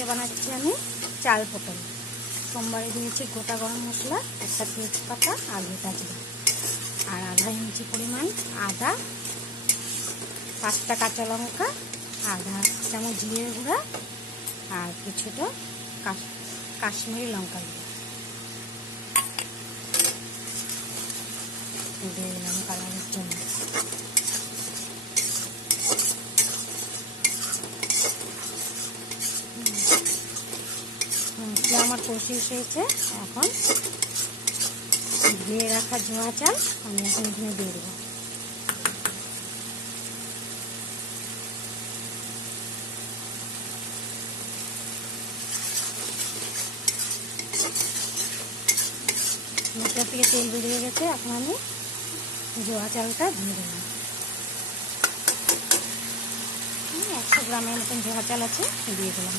আজকে বানাচ্ছি আমি চাল পটল। সোমবারে দিয়েছি গোটা গরম মশলা, একটা তেজপাতা আর গোটা জিরা, আর আধা ইঞ্চি পরিমাণ আদা, 5টা কাঁচা লঙ্কা, আধা চামচ জিরে গুঁড়া আর কিছুটা কাশ্মীরি লঙ্কা গুঁড়া দিয়ে দিলাম কালারের জন্য। আমার কষি এসেছে। এখন ধুয়ে রাখা জোয়া চাল আমি এখন এখানে দিয়ে দেবো। মশলা থেকে তেল বেরিয়ে গেছে, এখন আমি জোয়া চালটা দিয়ে দিলাম। 100 গ্রামের মতন জোয়া চাল আছে, দিয়ে দিলাম।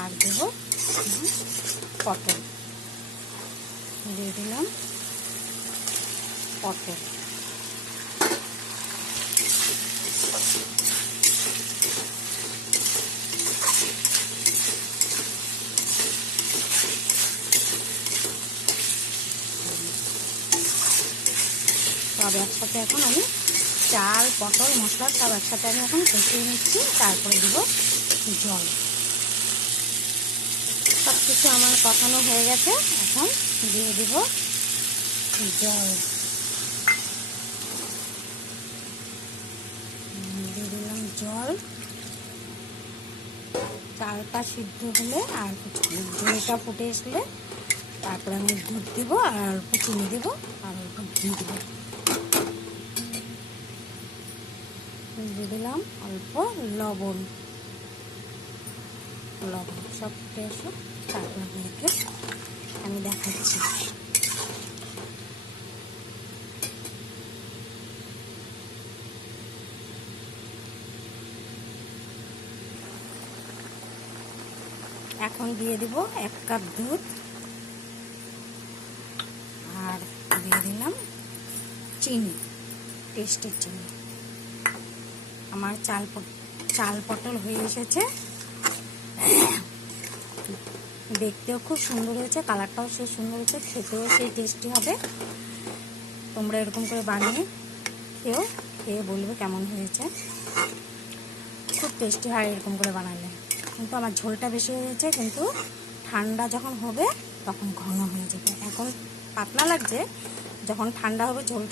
আর দেব পটল, দিয়ে দিলাম পটল। সব একসাথে এখন আমি চাল পটল মশলা সব একসাথে আমি এখন কষিয়ে নিচ্ছি। তারপরে দেব জল। সব কিছু আমার কষানো হয়ে গেছে, এখন দিয়ে দেব জল। দিয়ে দিলাম জল। চালটা সিদ্ধ হলে আর জলটা ফুটে আসলে তারপরে আমি দুধ দেবো আর অল্প চিনি দেবো আর অল্প ঘি দেবো। দিয়ে দিলাম অল্প লবণ সব ফুটে আসো, তারপর আপনাকে আমি দেখাচ্ছি। এখন দিয়ে দিব 1 কাপ দুধ আর দিয়ে দিলাম চিনি, টেস্টের চিনি। আমার চাল পটল হয়ে এসেছে, দেখতেও খুব সুন্দর হয়েছে, কালারটাও সেই সুন্দর হয়েছে, খেতেও সেই টেস্টি হবে। তোমরা এরকম করে বানিয়ে খেয়ে বলবে কেমন হয়েছে। খুব টেস্টি হয় এরকম করে বানালে। কিন্তু আমার ঝোলটা বেশি হয়েছে, কিন্তু ঠান্ডা যখন হবে তখন ঘন হয়ে যাবে। এখন পাতলা লাগছে, যখন ঠান্ডা হবে ঝোলটা